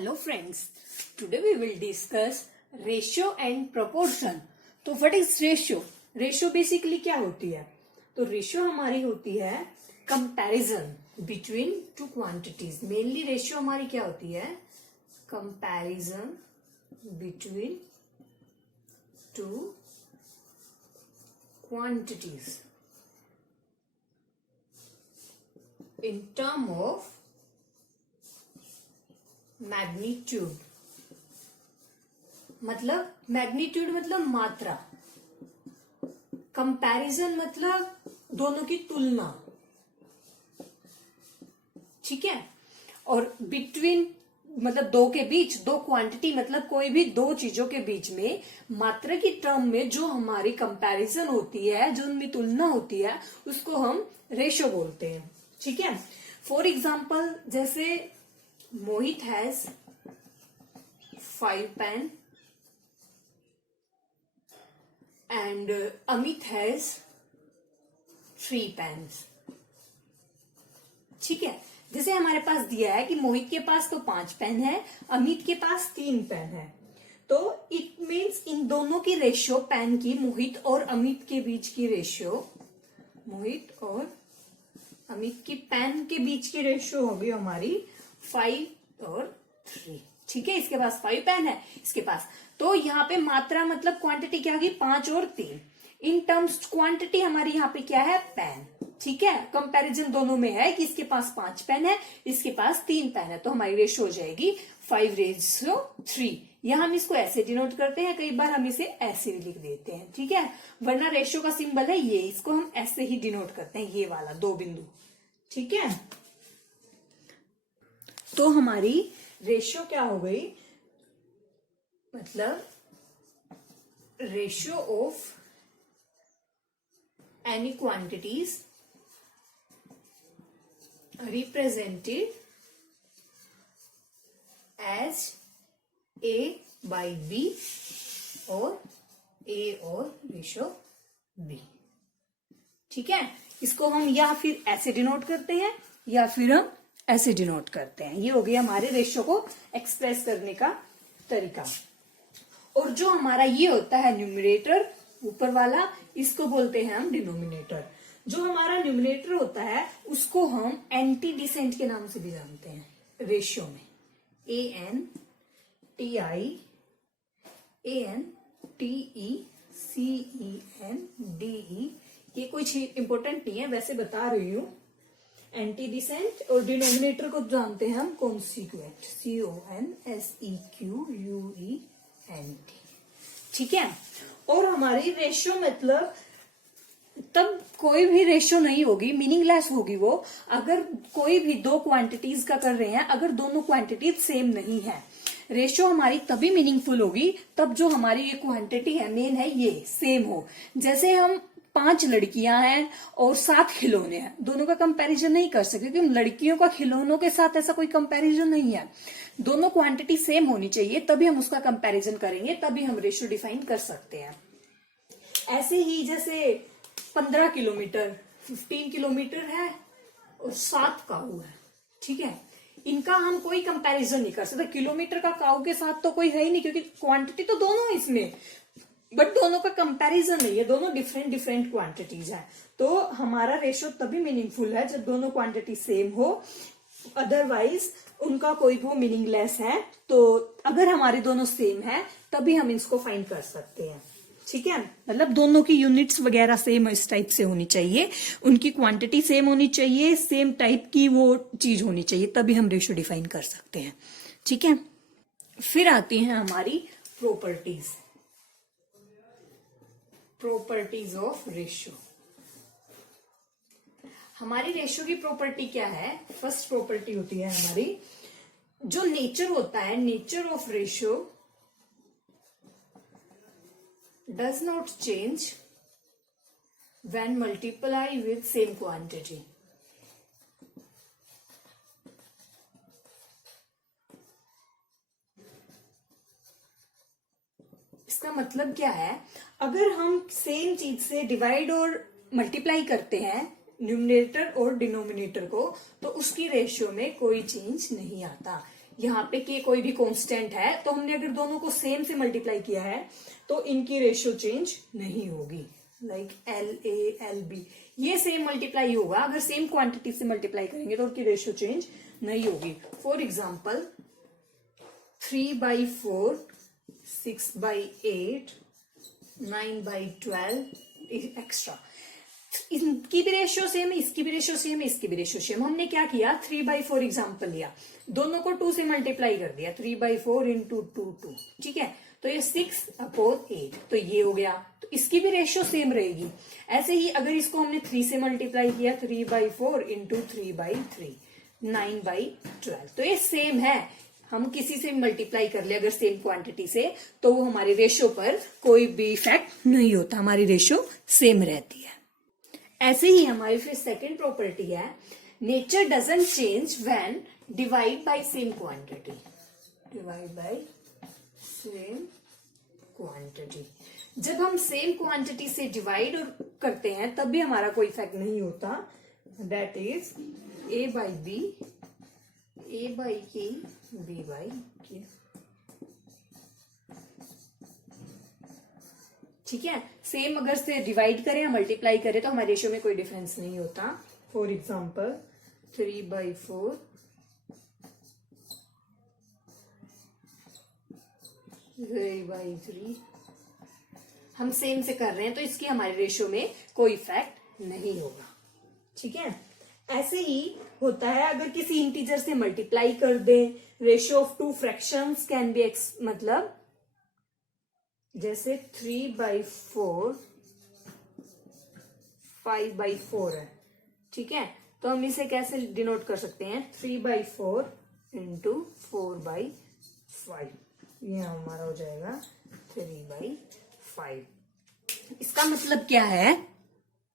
Hello friends, today we will discuss ratio and proportion. तो what is ratio? Ratio basically क्या होती है? तो ratio हमारी होती है comparison between two quantities. Mainly ratio हमारी क्या होती है? Comparison between two quantities in term of magnitude. मतलब मैग्नीट्यूड मतलब मात्रा, कंपैरिजन मतलब दोनों की तुलना. ठीक है. और बिटवीन मतलब दो के बीच, दो क्वांटिटी मतलब कोई भी दो चीजों के बीच में मात्रा की टर्म में जो हमारी कंपैरिजन होती है, जो उनमें तुलना होती है, उसको हम रेशो बोलते हैं. ठीक है. फॉर एग्जाम्पल जैसे Mohit has 5 pen and Amit has 3 pens. ठीक है. जैसे हमारे पास दिया है कि मोहित के पास तो 5 पेन है, अमित के पास 3 पेन है. तो इट मीन्स इन दोनों की रेशियो, पेन की, मोहित और अमित के बीच की रेशियो, मोहित और अमित की पेन के बीच की रेशियो होगी हमारी 5 और 3. ठीक है. इसके पास 5 पेन है, इसके पास. तो यहाँ पे मात्रा मतलब क्वांटिटी क्या होगी? 5 और 3. इन टर्म्स क्वांटिटी हमारी यहाँ पे क्या है? पेन. ठीक है. कंपैरिजन दोनों में है कि इसके पास 5 पेन है, इसके पास 3 पेन है. तो हमारी रेशियो हो जाएगी 5:3. यहाँ हम इसको ऐसे डिनोट करते हैं, कई बार हम इसे ऐसे भी लिख देते हैं. ठीक है. वरना रेशियो का सिंबल है ये, इसको हम ऐसे ही डिनोट करते हैं, ये वाला 2 बिंदु. ठीक है. तो हमारी रेशियो क्या हो गई? मतलब ratio of any quantities represented as a by b और ए और रेशियो बी. ठीक है. इसको हम या फिर ऐसे डिनोट करते हैं या फिर हम ऐसे डिनोट करते हैं. ये हो गया हमारे रेशियो को एक्सप्रेस करने का तरीका. और जो हमारा ये होता है न्यूमरेटर ऊपर वाला, इसको बोलते हैं हम डिनोमिनेटर. जो हमारा न्यूमरेटर होता है उसको हम एंटी डिसेंट के नाम से भी जानते हैं रेशियो में. ANTIANTECENDE. ये कुछ इंपॉर्टेंट नहीं है, वैसे बता रही हूं. एंटी डिसेंट और डिनोमिनेटर को जानते हैं हम कॉन्सिक्वेंट, CONSEQUENT. ठीक है. और हमारी रेशियो मतलब तब कोई भी रेशियो नहीं होगी, मीनिंगलेस होगी वो, अगर कोई भी दो क्वांटिटीज का कर रहे हैं, अगर दोनों क्वांटिटीज सेम नहीं है. रेशियो हमारी तभी मीनिंगफुल होगी तब जो हमारी ये क्वांटिटी है, मेन है, ये सेम हो. जैसे हम 5 लड़कियां हैं और 7 खिलौने हैं, दोनों का कंपैरिजन नहीं कर सकते क्योंकि लड़कियों का खिलौनों के साथ ऐसा कोई कंपैरिजन नहीं है. दोनों क्वांटिटी सेम होनी चाहिए तभी हम उसका कंपैरिजन करेंगे, तभी हम रेशियो डिफाइन कर सकते हैं. ऐसे ही जैसे 15 किलोमीटर 15 किलोमीटर है और 7 काऊ है. ठीक है. इनका हम कोई कंपैरिजन नहीं कर सकते. किलोमीटर का काऊ के साथ तो कोई है ही नहीं क्योंकि क्वांटिटी तो दोनों है इसमें, बट दोनों का कंपैरिजन नहीं है, दोनों डिफरेंट क्वांटिटीज है. तो हमारा रेशियो तभी मीनिंगफुल है जब दोनों क्वांटिटी सेम हो, अदरवाइज उनका कोई वो मीनिंगलेस है. तो अगर हमारे दोनों सेम है तभी हम इसको फाइंड कर सकते हैं. ठीक है. मतलब दोनों की यूनिट्स वगैरह सेम इस टाइप से होनी चाहिए, उनकी क्वांटिटी सेम होनी चाहिए, सेम टाइप की वो चीज होनी चाहिए, तभी हम रेशियो डिफाइन कर सकते हैं. ठीक है. फिर आती हैं हमारी प्रॉपर्टीज ऑफ रेशियो. हमारी रेशियो की प्रॉपर्टी क्या है? फर्स्ट प्रॉपर्टी होती है हमारी, जो नेचर होता है, nature of ratio does not change when multiply with same quantity. इसका मतलब क्या है? अगर हम सेम चीज से डिवाइड और मल्टीप्लाई करते हैं न्यूमरेटर और डिनोमिनेटर को, तो उसकी रेशियो में कोई चेंज नहीं आता. यहाँ पे के कोई भी कांस्टेंट है, तो हमने अगर दोनों को सेम से मल्टीप्लाई किया है तो इनकी रेशियो चेंज नहीं होगी। लाइक LA LB ये सेम मल्टीप्लाई होगा, अगर सेम क्वांटिटी से मल्टीप्लाई करेंगे तो उनकी रेशियो चेंज नहीं होगी। फॉर एग्जाम्पल 3/4, 6/8, 9/12 एक्स्ट्रा, इनकी भी रेशियो सेम है, इसकी भी रेशियो सेम है, इसकी भी रेशियो सेम। हमने क्या किया, 3/4 एग्जाम्पल लिया, दोनों को 2 से मल्टीप्लाई कर दिया, 3/4 इंटू 2 ठीक है, तो ये 6/8 तो ये हो गया, तो इसकी भी रेशियो सेम रहेगी। ऐसे ही अगर इसको हमने 3 से मल्टीप्लाई किया, 3/4 इंटू 3/3, 9/12 तो ये सेम है। हम किसी से मल्टीप्लाई कर ले अगर सेम क्वांटिटी से, तो वो हमारे रेशियो पर कोई भी इफेक्ट नहीं होता, हमारी रेशियो सेम रहती है। ऐसे ही हमारी फिर सेकेंड प्रॉपर्टी है, nature doesn't change when divide by same quantity. Divide by same quantity, जब हम सेम क्वांटिटी से डिवाइड करते हैं तब भी हमारा कोई इफेक्ट नहीं होता। That is A/B, A/K, B/K। ठीक है, सेम अगर से डिवाइड करें या मल्टीप्लाई करें तो हमारे रेशियो में कोई डिफरेंस नहीं होता। फॉर एग्जाम्पल 3/4, 3/3 हम सेम से कर रहे हैं तो इसकी हमारे रेशियो में कोई इफेक्ट नहीं होगा। ठीक है, ऐसे ही होता है अगर किसी इंटीजर से मल्टीप्लाई कर दें, ratio of two fractions can be मतलब जैसे 3/4 5/4 है, ठीक है, तो हम इसे कैसे डिनोट कर सकते हैं, 3/4 इंटू 4/5, ये हमारा हो जाएगा 3/5। इसका मतलब क्या है,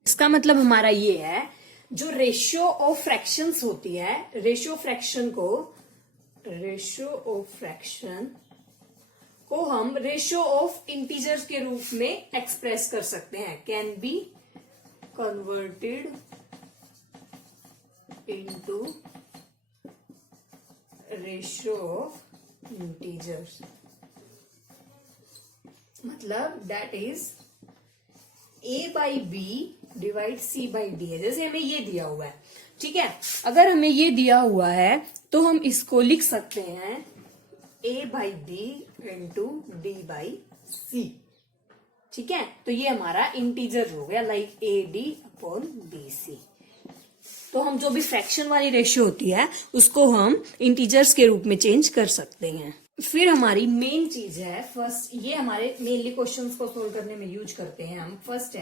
इसका मतलब हमारा ये है, जो रेशियो ऑफ फ्रैक्शंस होती है, रेशियो ऑफ फ्रैक्शन को हम रेशियो ऑफ इंटीजर्स के रूप में एक्सप्रेस कर सकते हैं, can be converted into ratio of integers. मतलब that is A/B divide C/D है, जैसे हमें ये दिया हुआ है। ठीक है, अगर हमें ये दिया हुआ है तो हम इसको लिख सकते हैं A/B इंटू D/C। ठीक है, तो ये हमारा इंटीजर हो गया, लाइक AD/BC। तो हम जो भी फ्रैक्शन वाली रेशियो होती है उसको हम इंटीजर्स के रूप में चेंज कर सकते हैं। फिर हमारी मेन चीज है फर्स्ट, ये हमारे मेनली क्वेश्चंस को सोल्व करने में यूज करते हैं हम। फर्स्ट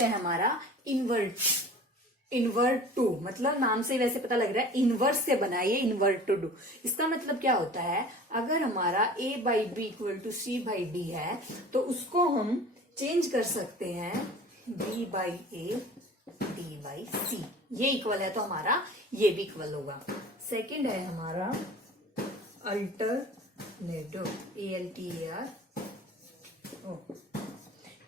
है हमारा इनवर्ट टू, मतलब नाम से वैसे पता लग रहा है इनवर्स से बना है, ये इनवर्ट टू डू। इसका मतलब क्या होता है, अगर हमारा A/B इक्वल टू C/D है तो उसको हम चेंज कर सकते हैं B/A D/C, ये इक्वल है तो हमारा ये भी इक्वल होगा। सेकंड है हमारा अल्टरनेटिव, ALTER।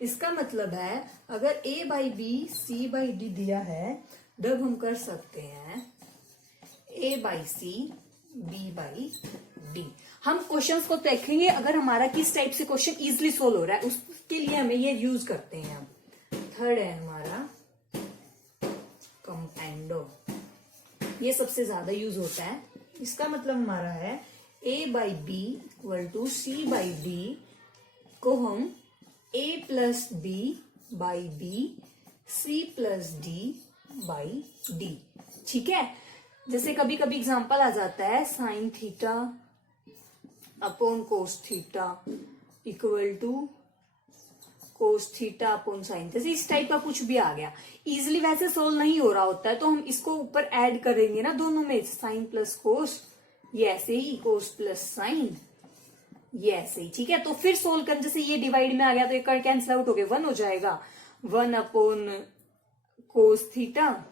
इसका मतलब है अगर A/B C/D दिया है तब हम कर सकते हैं A/C B/D। हम क्वेश्चंस को देखेंगे अगर हमारा किस टाइप से क्वेश्चन इजिली सोल्व हो रहा है, उसके लिए हमें ये यूज करते हैं हम। थर्ड है हमारा कंपेंडो, ये सबसे ज्यादा यूज होता है। इसका मतलब हमारा है A/B इक्वल टू C/D को हम A+B/B C+D/D। ठीक है, जैसे कभी कभी एग्जांपल आ जाता है sin theta upon cos theta equal to cos theta upon sine, जैसे इस टाइप का कुछ भी आ गया, इजिली वैसे सोल्व नहीं हो रहा होता है तो हम इसको ऊपर ऐड करेंगे ना दोनों में, साइन प्लस कोस, ये ऐसे ही कोस प्लस साइन, ये ऐसे ही। ठीक है, तो फिर सोल्व कर, जैसे ये डिवाइड में आ गया तो ये कैंसिल आउट हो गया, 1 हो जाएगा, 1 upon cos theta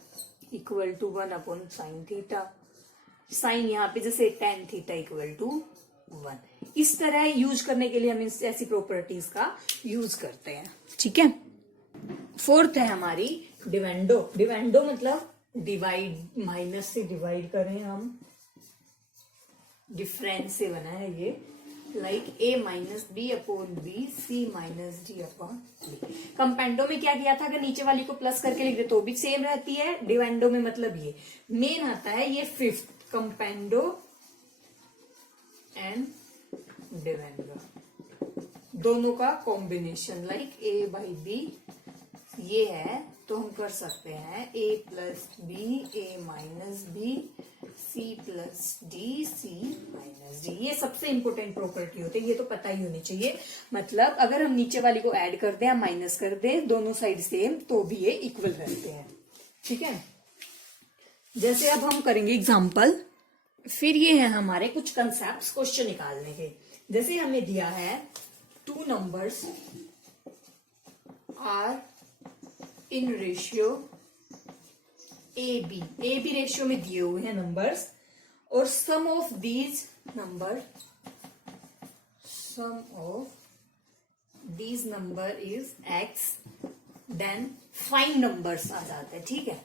equal to 1 upon sine theta, sine यहाँ पे जैसे tan थीटा इक्वल टू 1। इस तरह यूज करने के लिए हम ऐसी प्रॉपर्टीज का यूज करते हैं। ठीक है, फोर्थ है हमारी डिवेंडो। डिवेंडो मतलब डिवाइड, माइनस से डिवाइड करें हम, डिफरेंस से बना है ये, like a minus B upon B, C minus D upon B. Componendo में क्या किया था, अगर नीचे वाली को प्लस करके लिख दे तो भी सेम रहती है, डिवेंडो में मतलब ये मेन आता है ये फिफ्थ, कंपेंडो एंड डिवेंडो दोनों का combination, like a by B ये है, तो हम कर सकते हैं a plus B, A minus B, C plus D, C minus D. ये सबसे इंपॉर्टेंट प्रॉपर्टी होती है, ये तो पता ही होनी चाहिए। मतलब अगर हम नीचे वाली को ऐड कर दें या माइनस कर दें, दोनों साइड सेम, तो भी ये इक्वल रहते हैं। ठीक है, जैसे अब हम करेंगे एग्जाम्पल, फिर ये है हमारे कुछ कंसेप्ट क्वेश्चन निकालने के। जैसे हमें दिया है 2 numbers are in ratio A B ratio में दिए हुए हैं नंबर्स, और sum of these number is x, then find numbers आ जाते हैं। ठीक है,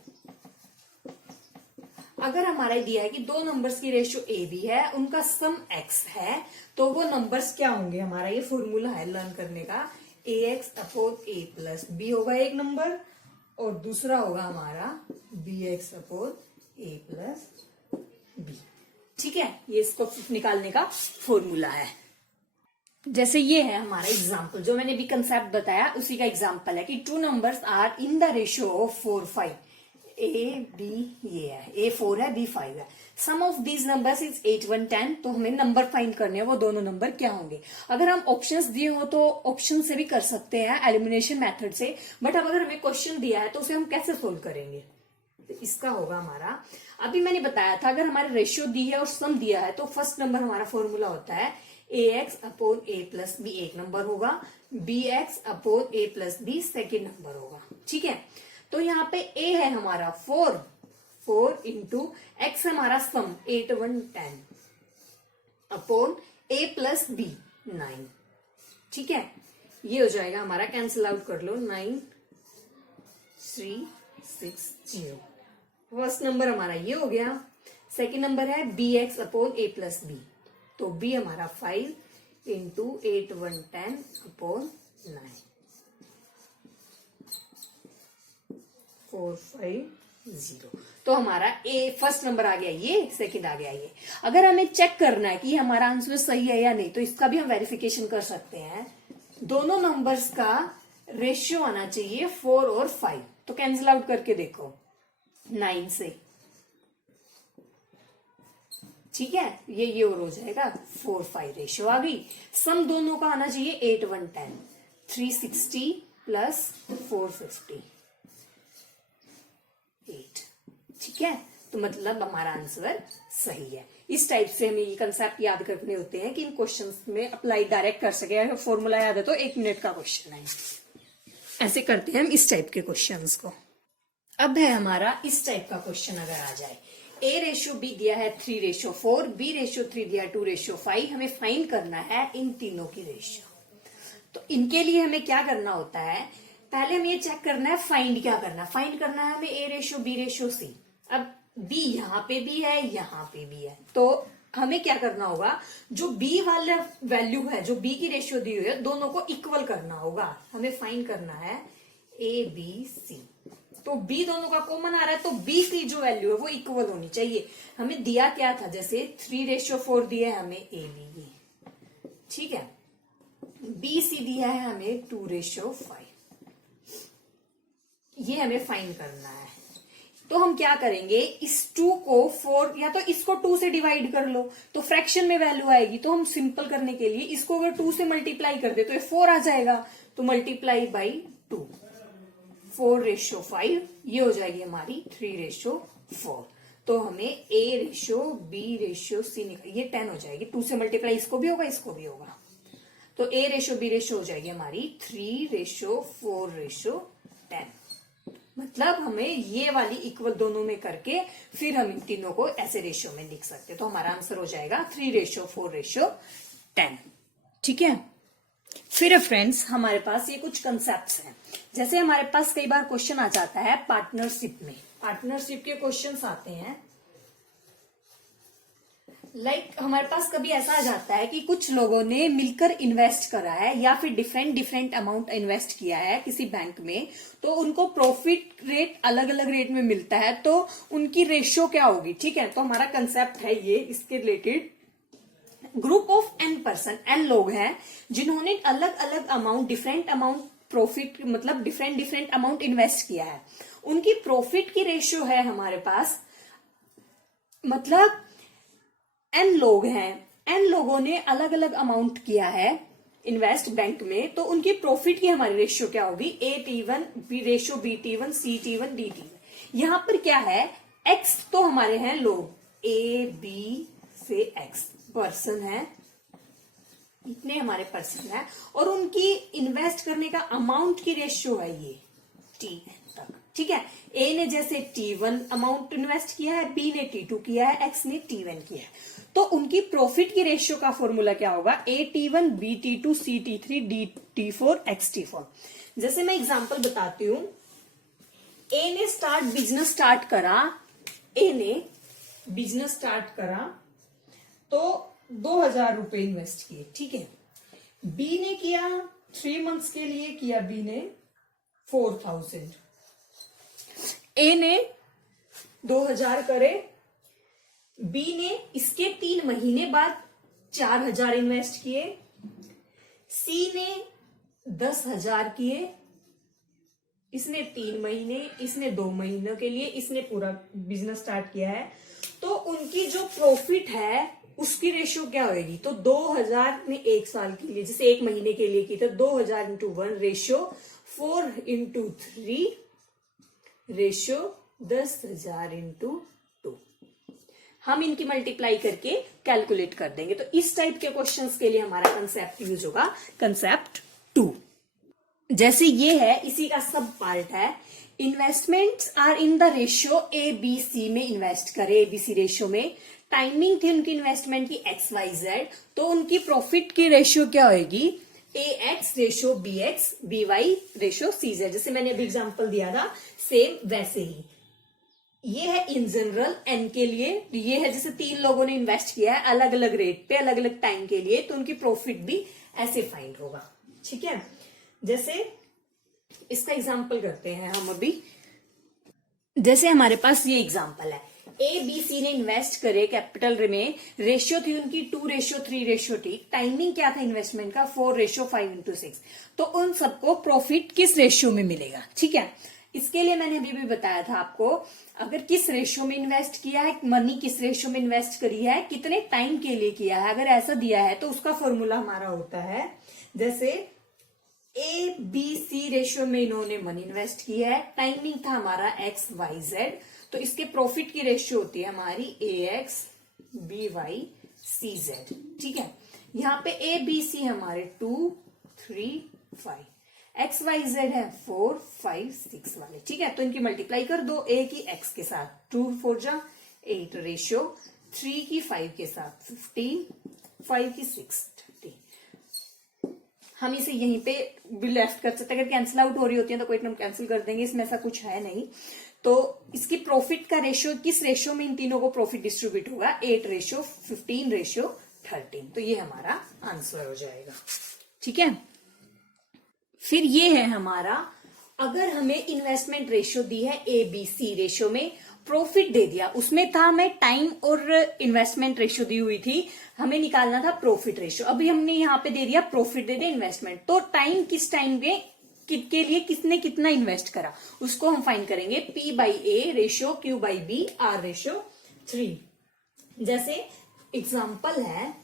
अगर हमारा दिया है कि 2 नंबर्स की रेशियो ए बी है, उनका सम एक्स है, तो वो नंबर्स क्या होंगे, हमारा ये फॉर्मूला है लर्न करने का, ए एक्स अपॉन ए प्लस बी होगा एक नंबर, और दूसरा होगा हमारा बी एक्स अपॉन ए प्लस बी। ठीक है, ये इसको निकालने का फॉर्मूला है। जैसे ये है हमारा एग्जाम्पल, जो मैंने भी कंसेप्ट बताया उसी का एग्जाम्पल है कि 2 numbers are in the ratio of 4, 5, A B ये है, ए 4 है, बी 5 है, sum of these numbers is 8, 1, 10। तो हमें नंबर फाइंड करने हैं, वो दोनों नंबर क्या होंगे। अगर हम ऑप्शंस दिए हो तो ऑप्शन से भी कर सकते हैं, एलिमिनेशन मेथड से, बट अब अगर हमें क्वेश्चन दिया है तो उसे हम कैसे सोल्व करेंगे। तो इसका होगा हमारा, अभी मैंने बताया था अगर हमारे रेशियो दी है और सम दिया है तो फर्स्ट नंबर हमारा फॉर्मूला होता है ए एक्स अपॉन ए प्लस बी एक नंबर होगा, बी एक्स अपॉन ए प्लस बी सेकेंड नंबर होगा। ठीक है, तो यहाँ पे a है हमारा 4 इंटू एक्स हमारा सम 8, 1, 10 अपॉन a प्लस बी 9। ठीक है, ये हो जाएगा हमारा, कैंसिल आउट कर लो, 9, 3, 6, 0। फर्स्ट नंबर हमारा ये हो गया। सेकेंड नंबर है बी एक्स अपॉन ए प्लस बी, तो b हमारा 5 इंटू 8, 1, 10 अपॉन 9, 4, 5, 0। तो हमारा ए फर्स्ट नंबर आ गया ये, सेकंड आ गया ये। अगर हमें चेक करना है कि हमारा आंसर सही है या नहीं, तो इसका भी हम वेरिफिकेशन कर सकते हैं। दोनों नंबर्स का रेशियो आना चाहिए 4 और 5, तो कैंसिल आउट करके देखो 9 से। ठीक है, ये और हो जाएगा 4, 5 रेशियो आ गई। सम दोनों का आना चाहिए 8, 1, 10, 360 प्लस 450, 8। ठीक है, तो मतलब हमारा आंसर सही है। इस टाइप से हमें ये कंसेप्ट याद करने होते हैं कि इन क्वेश्चंस में अप्लाई डायरेक्ट कर सके। अगर फॉर्मूला याद है तो 1 मिनट का क्वेश्चन है, ऐसे करते हैं हम इस टाइप के क्वेश्चंस को। अब है हमारा इस टाइप का क्वेश्चन, अगर आ जाए a रेशियो b दिया है 3 रेशियो 4, b रेशियो 3 दिया है 2 रेशियो 5, हमें फाइंड करना है इन तीनों की रेशियो। तो इनके लिए हमें क्या करना होता है, पहले हमें ये चेक करना है फाइंड क्या करना है। फाइंड करना है हमें a ratio b ratio c। अब b यहाँ पे भी है, यहाँ पे भी है, तो हमें क्या करना होगा, जो b वाला वैल्यू है, जो b की रेशियो दी हुई है, दोनों को इक्वल करना होगा। हमें फाइंड करना है a b c, तो b दोनों का कॉमन आ रहा है, तो b की जो वैल्यू है वो इक्वल होनी चाहिए। हमें दिया क्या था, जैसे 3 रेशियो 4 दिया है हमें a b, ठीक है, b c दिया है हमें 2 रेशियो 5, ये हमें फाइंड करना है। तो हम क्या करेंगे, इस 2 को 4, या तो इसको 2 से डिवाइड कर लो तो फ्रैक्शन में वैल्यू आएगी। तो हम सिंपल करने के लिए इसको अगर 2 से मल्टीप्लाई कर दे तो ये 4 आ जाएगा, तो मल्टीप्लाई बाई 2, 4 रेशियो 5, ये हो जाएगी हमारी 3 रेशियो 4। तो हमें a ratio b ratio c निकाल, ये 10 हो जाएगी, 2 से मल्टीप्लाई इसको भी होगा, इसको भी होगा, तो a रेशियो b रेशियो हो जाएगी हमारी 3 रेशियो 4 रेशियो 10। मतलब हमें ये वाली इक्वल दोनों में करके फिर हम इन तीनों को ऐसे रेशियो में लिख सकते हैं। तो हमारा आंसर हो जाएगा 3 रेशियो 4 रेशियो 10। ठीक है, फिर फ्रेंड्स हमारे पास ये कुछ कंसेप्ट्स हैं। जैसे हमारे पास कई बार क्वेश्चन आ जाता है पार्टनरशिप में, पार्टनरशिप के क्वेश्चंस आते हैं। हमारे पास कभी ऐसा आ जाता है कि कुछ लोगों ने मिलकर इन्वेस्ट करा है या फिर डिफरेंट अमाउंट इन्वेस्ट किया है किसी बैंक में, तो उनको प्रॉफिट रेट अलग अलग रेट में मिलता है, तो उनकी रेशियो क्या होगी। ठीक है, तो हमारा कंसेप्ट है ये इसके related. Group of n person, n लोग हैं जिन्होंने अलग अलग अमाउंट, डिफरेंट अमाउंट प्रॉफिट, मतलब डिफरेंट अमाउंट इन्वेस्ट किया है, उनकी प्रॉफिट की रेशियो है हमारे पास, मतलब n लोग हैं, n लोगों ने अलग अलग अमाउंट किया है इन्वेस्ट बैंक में, तो उनकी प्रॉफिट की हमारी रेशियो क्या होगी, AT1 B ratio BT1 CT1 DT1। यहां पर क्या है, x तो हमारे हैं लोग, A B से x पर्सन है, इतने हमारे पर्सन है, और उनकी इन्वेस्ट करने का अमाउंट की रेशियो है ये T तक। ठीक है, A ने जैसे T1 अमाउंट इन्वेस्ट किया है, B ने T2 किया है, X ने T1 किया है, तो उनकी प्रॉफिट की रेशियो का फॉर्मूला क्या होगा, AT1 BT2 CT3 DT4 XT4। जैसे मैं एग्जांपल बताती हूं, A ने बिजनेस स्टार्ट करा, A ने बिजनेस स्टार्ट करा तो 2000 रुपए इन्वेस्ट किए। ठीक है, B ने किया 3 मंथ्स के लिए किया, B ने 4000, A ने 2000 करे, B ने इसके 3 महीने बाद 4000 इन्वेस्ट किए, C ने 10,000 किए, इसने 3 महीने, इसने 2 महीनों के लिए, इसने पूरा बिजनेस स्टार्ट किया है, तो उनकी जो प्रॉफिट है उसकी रेशियो क्या होगी, तो 2000 ने 1 साल के लिए, जैसे 1 महीने के लिए की, तो 2000 into 1 ratio 4 into 3 ratio 10,000 into 2। हम इनकी मल्टीप्लाई करके कैलकुलेट कर देंगे। तो इस टाइप के क्वेश्चंस के लिए हमारा कंसेप्ट यूज होगा, कंसेप्ट 2। जैसे ये है, इसी का सब पार्ट है, investments are in the ratio ABC में इन्वेस्ट करे, ABC रेशियो में। टाइमिंग थी उनकी इन्वेस्टमेंट की XYZ, तो उनकी प्रॉफिट की रेशियो क्या होगी, AX ratio BX BY ratio CZ। जैसे मैंने अभी एग्जांपल दिया था, सेम वैसे ही ये है इन जनरल N के लिए। ये है जैसे 3 लोगों ने इन्वेस्ट किया है अलग अलग रेट पे अलग अलग टाइम के लिए, तो उनकी प्रॉफिट भी ऐसे फाइंड होगा। ठीक है, जैसे इसका एग्जांपल करते हैं हम अभी। जैसे हमारे पास ये एग्जांपल है, ABC ने इन्वेस्ट करे कैपिटल में, रेशियो थी उनकी 2:3 रेशियो थी, टाइमिंग क्या था इन्वेस्टमेंट का 4:5:6, तो उन सबको प्रॉफिट किस रेशियो में मिलेगा। ठीक है, इसके लिए मैंने अभी भी बताया था आपको, अगर किस रेशियो में इन्वेस्ट किया है, मनी किस रेशियो में इन्वेस्ट करी है, कितने टाइम के लिए किया है, अगर ऐसा दिया है तो उसका फॉर्मूला हमारा होता है, जैसे ABC रेशियो में इन्होंने मनी इन्वेस्ट किया है, टाइमिंग था हमारा XYZ, तो इसके प्रॉफिट की रेशियो होती है हमारी AX BY CZ। ठीक है, यहाँ पे ABC हमारे 2 3 5, XYZ है 4 5 6 वाले। ठीक है, तो इनकी मल्टीप्लाई कर दो, A की X के साथ 2 4 जा 8 रेशियो, 3 की 5 के साथ 15, 5 की 6 30। हम इसे यहीं पे भी लेफ्ट कर सकते हैं, अगर कैंसिल आउट हो रही होती है तो कोई हम कैंसिल कर देंगे, इसमें ऐसा कुछ है नहीं। तो इसकी प्रॉफिट का रेशियो किस रेशियो में इन तीनों को प्रॉफिट डिस्ट्रीब्यूट होगा, 8:15:13। तो ये हमारा आंसर हो जाएगा। ठीक है, फिर ये है हमारा, अगर हमें इन्वेस्टमेंट रेशियो दी है ABC रेशियो में, प्रॉफिट दे दिया, उसमें था हमें टाइम और इन्वेस्टमेंट रेशियो दी हुई थी, हमें निकालना था प्रॉफिट रेशियो। अभी हमने यहाँ पे दे दिया प्रॉफिट दे दिया इन्वेस्टमेंट, तो टाइम किस टाइम पे के लिए किसने कितना इन्वेस्ट करा उसको हम फाइंड करेंगे, P/A ratio Q/B R ratio 3। जैसे एग्जांपल है,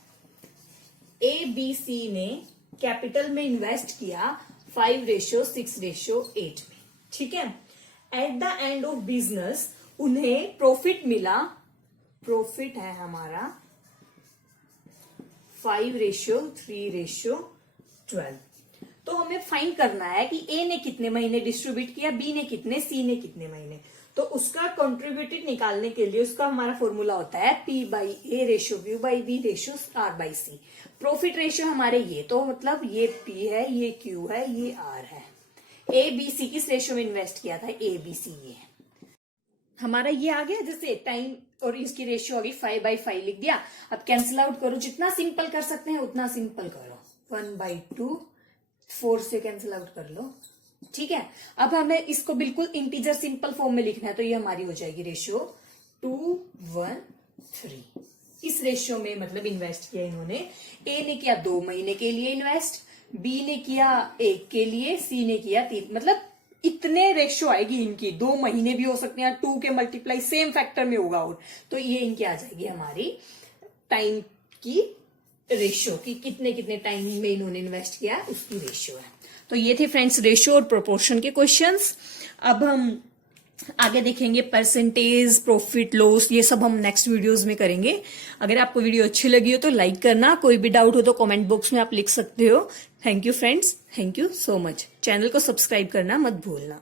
ABC ने कैपिटल में इन्वेस्ट किया 5:6:8 में। ठीक है, at the end of business उन्हें प्रॉफिट मिला, प्रॉफिट है हमारा 5:3:12। तो हमें फाइंड करना है कि A ने कितने महीने डिस्ट्रीब्यूट किया, B ने कितने, C ने कितने महीने। तो उसका कंट्रीब्यूटेड निकालने के लिए उसका हमारा फॉर्मूला होता है P/A ratio Q/B ratio R/C। Profit ratio हमारे ये, तो मतलब ये P है, ये Q है, ये R है। ABC किस रेशियो में इन्वेस्ट किया था, ABC ये है। हमारा ये आ गया, जैसे टाइम और इसकी रेशियो आ गई 5/5 लिख दिया। अब कैंसिल आउट करो, जितना सिंपल कर सकते हैं उतना सिंपल करो। 1/2, 4 से कैंसिल आउट कर लो, ठीक है। अब हमें इसको बिल्कुल इंटीजर सिंपल फॉर्म में लिखना है, तो ये हमारी हो जाएगी रेशियो 2:1:3। इस रेशियो में मतलब इन्वेस्ट किया इन्होंने। ए ने किया 2 महीने के लिए इन्वेस्ट, बी ने किया 1 के लिए, सी ने किया 3, मतलब इतने रेशियो आएगी इनकी। 2 महीने भी हो सकते हैं, 2 के मल्टीप्लाई सेम फैक्टर में होगा, और तो ये इनकी आ जाएगी हमारी टाइम की रेशियो की, कितने कितने टाइम में इन्होंने इन्वेस्ट किया उसकी रेशियो है। तो ये थे फ्रेंड्स रेशियो और प्रोपोर्शन के क्वेश्चंस। अब हम आगे देखेंगे परसेंटेज, प्रॉफिट लॉस, ये सब हम नेक्स्ट वीडियोस में करेंगे। अगर आपको वीडियो अच्छी लगी हो तो लाइक करना, कोई भी डाउट हो तो कमेंट बॉक्स में आप लिख सकते हो। Thank you friends, thank you so much. Channel को सब्सक्राइब करना मत भूलना।